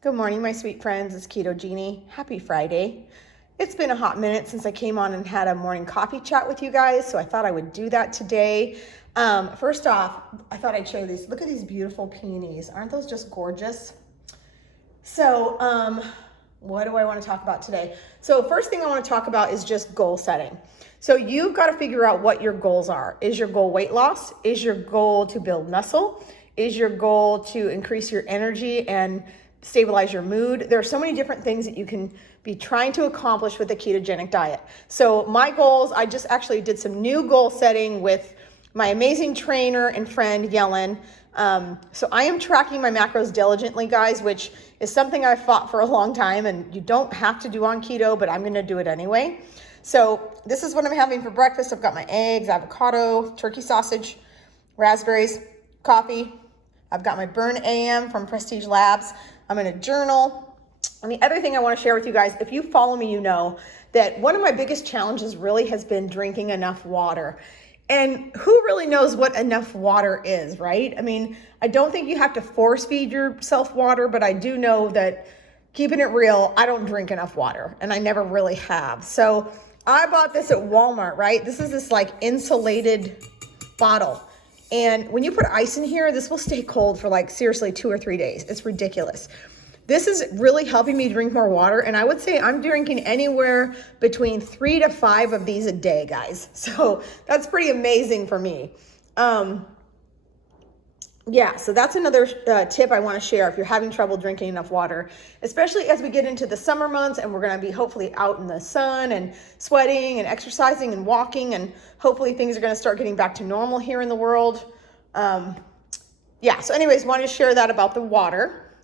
Good morning, my sweet friends. It's Keto Jeannie. Happy Friday. It's been a hot minute since I came on and had a morning coffee chat with you guys, so I thought I would do that today. First off, I thought I'd show you these. Look at these beautiful peonies. Aren't those just gorgeous? So, what do I want to talk about today? So first thing I want to talk about is just goal setting. So you've got to figure out what your goals are. Is your goal weight loss? Is your goal to build muscle? Is your goal to increase your energy and stabilize your mood? There are so many different things that you can be trying to accomplish with a ketogenic diet. So my goals, I just actually did some new goal setting with my amazing trainer and friend, Yellen. So I am tracking my macros diligently, guys, which is something I've fought for a long time, and you don't have to do on keto, but I'm going to do it anyway. So this is what I'm having for breakfast. I've got my eggs, avocado, turkey sausage, raspberries, coffee. I've got my Burn AM from Prestige Labs. I'm in a journal. And the other thing I want to share with you guys, if you follow me, you know that one of my biggest challenges really has been drinking enough water. And who really knows what enough water is, right? I mean, I don't think you have to force feed yourself water, but I do know that keeping it real, I don't drink enough water, and I never really have. So I bought this at Walmart, right? This is this like insulated bottle. And when you put ice in here, this will stay cold for like seriously 2 or 3 days. It's ridiculous. This is really helping me drink more water. And I would say I'm drinking anywhere between 3 to 5 of these a day, guys. So that's pretty amazing for me. Yeah, so that's another tip I want to share if you're having trouble drinking enough water, especially as we get into the summer months and we're going to be hopefully out in the sun and sweating and exercising and walking, and hopefully things are going to start getting back to normal here in the world. Yeah, so anyways, wanted to share that about the water.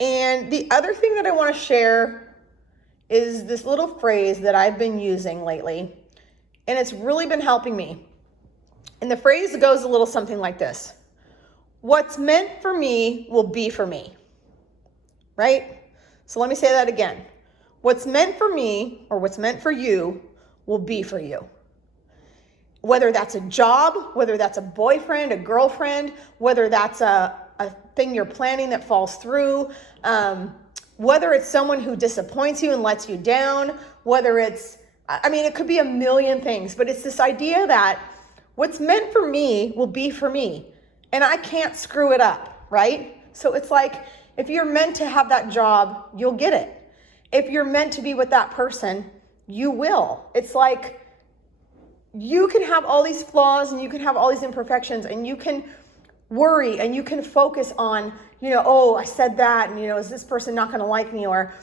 And the other thing that I want to share is this little phrase that I've been using lately, and it's really been helping me. And the phrase goes a little something like this. What's meant for me will be for me, right? So let me say that again. What's meant for me or what's meant for you will be for you. Whether that's a job, whether that's a boyfriend, a girlfriend, whether that's a thing you're planning that falls through, whether it's someone who disappoints you and lets you down, whether it's, I mean, it could be a million things, but it's this idea that what's meant for me will be for me. And I can't screw it up, right? So it's like, if you're meant to have that job, you'll get it. If you're meant to be with that person, you will. It's like, you can have all these flaws and you can have all these imperfections and you can worry and you can focus on, oh, I said that, and, is this person not going to like me? Or,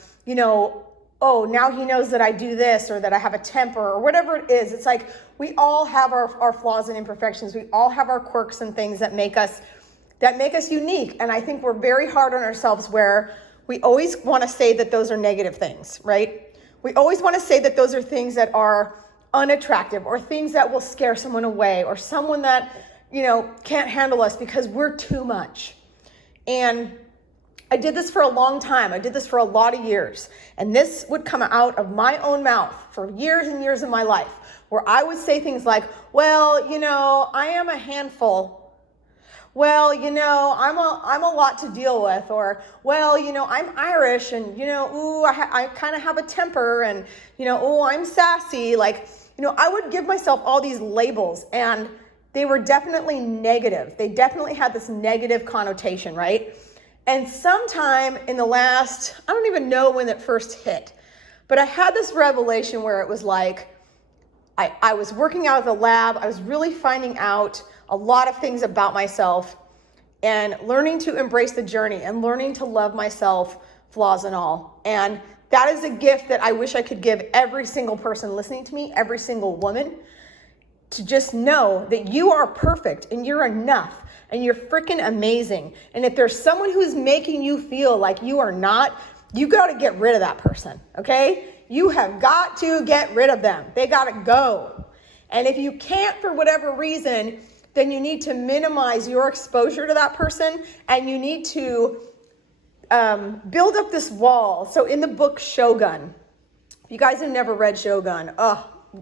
oh, now he knows that I do this or that I have a temper or whatever it is. It's like we all have our flaws and imperfections. We all have our quirks and things that make us unique. And I think we're very hard on ourselves where we always want to say that those are negative things, right? We always want to say that those are things that are unattractive or things that will scare someone away or someone that, can't handle us because we're too much. And I did this for a long time. I did this for a lot of years. And this would come out of my own mouth for years and years of my life, where I would say things like, well, I am a handful. Well, I'm a lot to deal with. Or, well, I'm Irish and, I kind of have a temper and, I'm sassy. Like, I would give myself all these labels, and they were definitely negative. They definitely had this negative connotation, right? And sometime in the last, I don't even know when it first hit, but I had this revelation where it was like, I was working out at the lab. I was really finding out a lot of things about myself and learning to embrace the journey and learning to love myself, flaws and all. And that is a gift that I wish I could give every single person listening to me, every single woman, to just know that you are perfect and you're enough. And you're freaking amazing. And if there's someone who's making you feel like you are not, you got to get rid of that person, okay? You have got to get rid of them. They got to go. And if you can't for whatever reason, then you need to minimize your exposure to that person, and you need to build up this wall. So in the book Shogun, if you guys have never read Shogun,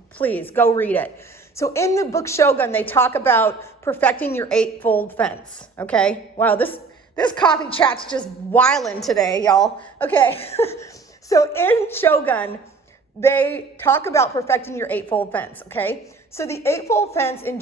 please go read it. So in the book Shogun, they talk about perfecting your eightfold fence, okay? Wow, this This coffee chat's just wildin' today, y'all. Okay, so in Shogun, they talk about perfecting your eightfold fence, okay? So the eightfold fence in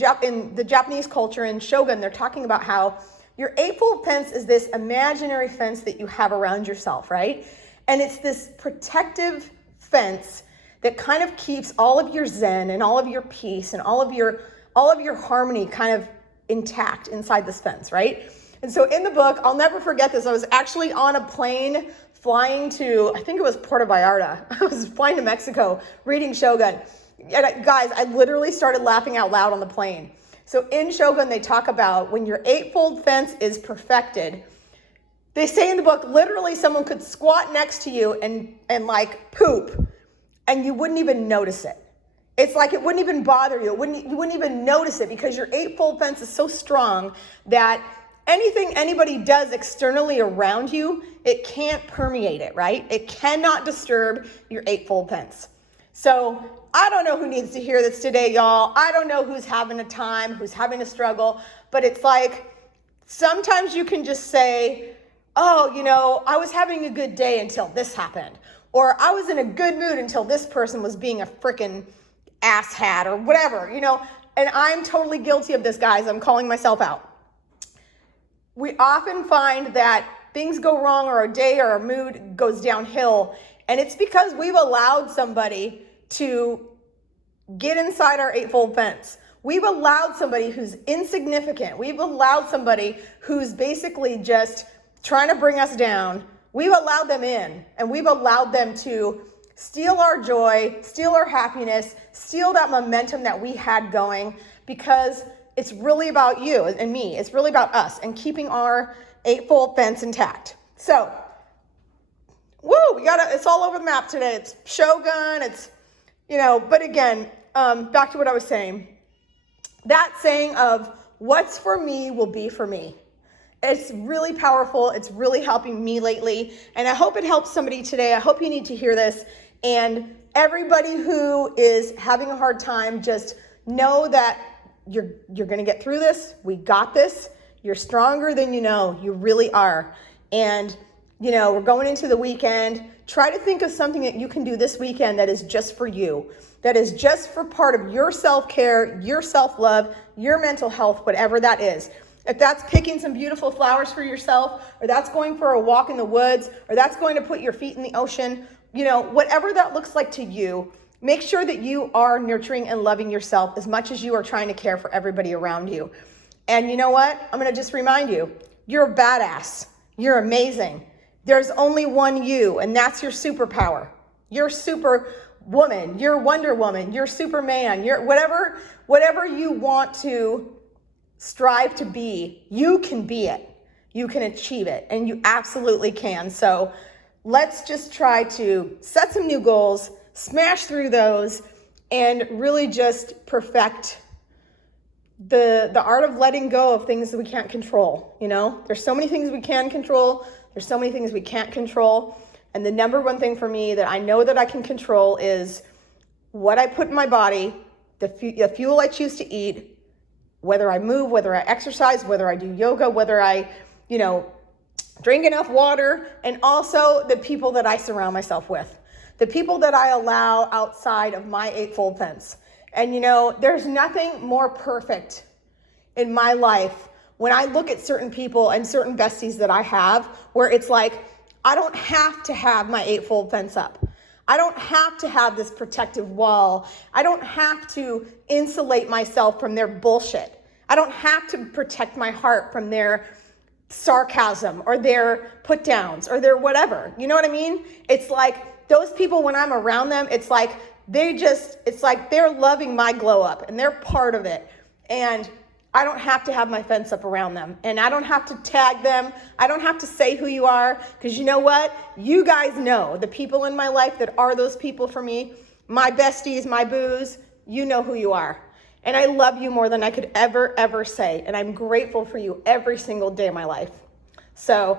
the Japanese culture, in Shogun, they're talking about how your eightfold fence is this imaginary fence that you have around yourself, right? And it's this protective fence that kind of keeps all of your zen and all of your peace and all of your harmony kind of intact inside this fence, right? And so in the book, I'll never forget this. I was actually on a plane flying to, I think it was Puerto Vallarta. I was flying to Mexico reading Shogun. And guys, I literally started laughing out loud on the plane. So in Shogun, they talk about when your eightfold fence is perfected, they say in the book, literally someone could squat next to you and like poop, and you wouldn't even notice it. It's like it wouldn't even bother you. You wouldn't even notice it because your eightfold fence is so strong that anything anybody does externally around you, it can't permeate it, right? It cannot disturb your eightfold fence. So I don't know who needs to hear this today, y'all. I don't know who's having a time, who's having a struggle, but it's like sometimes you can just say, oh, I was having a good day until this happened. Or I was in a good mood until this person was being a freaking asshat or whatever, And I'm totally guilty of this, guys. I'm calling myself out. We often find that things go wrong or our day or our mood goes downhill, and it's because we've allowed somebody to get inside our eightfold fence. We've allowed somebody who's insignificant. We've allowed somebody who's basically just trying to bring us down. We've allowed them in, and we've allowed them to steal our joy, steal our happiness, steal that momentum that we had going, because it's really about you and me. It's really about us and keeping our eightfold fence intact. So, it's all over the map today. It's Shogun, but again, back to what I was saying. That saying of what's for me will be for me. It's really powerful. It's really helping me lately. And I hope it helps somebody today. I hope you need to hear this. And everybody who is having a hard time, just know that you're going to get through this. We got this. You're stronger than you know. You really are. And, we're going into the weekend. Try to think of something that you can do this weekend that is just for you, that is just for part of your self-care, your self-love, your mental health, whatever that is. If that's picking some beautiful flowers for yourself, or that's going for a walk in the woods, or that's going to put your feet in the ocean, whatever that looks like to you, make sure that you are nurturing and loving yourself as much as you are trying to care for everybody around you. And you know what? I'm going to just remind you, you're a badass. You're amazing. There's only one you, and that's your superpower. You're Superwoman. You're Wonder Woman. You're Superman. You're whatever you want to strive to be, you can be it. You can achieve it, and you absolutely can. So let's just try to set some new goals, smash through those, and really just perfect the art of letting go of things that we can't control. There's so many things we can control. There's so many things we can't control. And the number one thing for me that I know that I can control is what I put in my body, the fuel I choose to eat, whether I move, whether I exercise, whether I do yoga, whether I, drink enough water, and also the people that I surround myself with, the people that I allow outside of my eightfold fence. And there's nothing more perfect in my life when I look at certain people and certain besties that I have, where it's like, I don't have to have my eightfold fence up. I don't have to have this protective wall. I don't have to insulate myself from their bullshit. I don't have to protect my heart from their sarcasm or their put downs or their whatever. You know what I mean? It's like those people, when I'm around them, it's like they're loving my glow up and they're part of it. And I don't have to have my fence up around them, and I don't have to tag them. I don't have to say who you are, because you know what? You guys know the people in my life that are those people for me, my besties, my boos, you know who you are. And I love you more than I could ever say. And I'm grateful for you every single day of my life. So,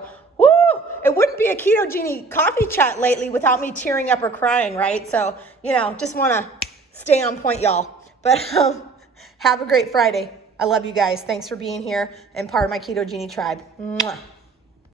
it wouldn't be a Keto Genie coffee chat lately without me tearing up or crying, right? So, just want to stay on point, y'all. But have a great Friday. I love you guys. Thanks for being here and part of my Keto Genie tribe. Mwah.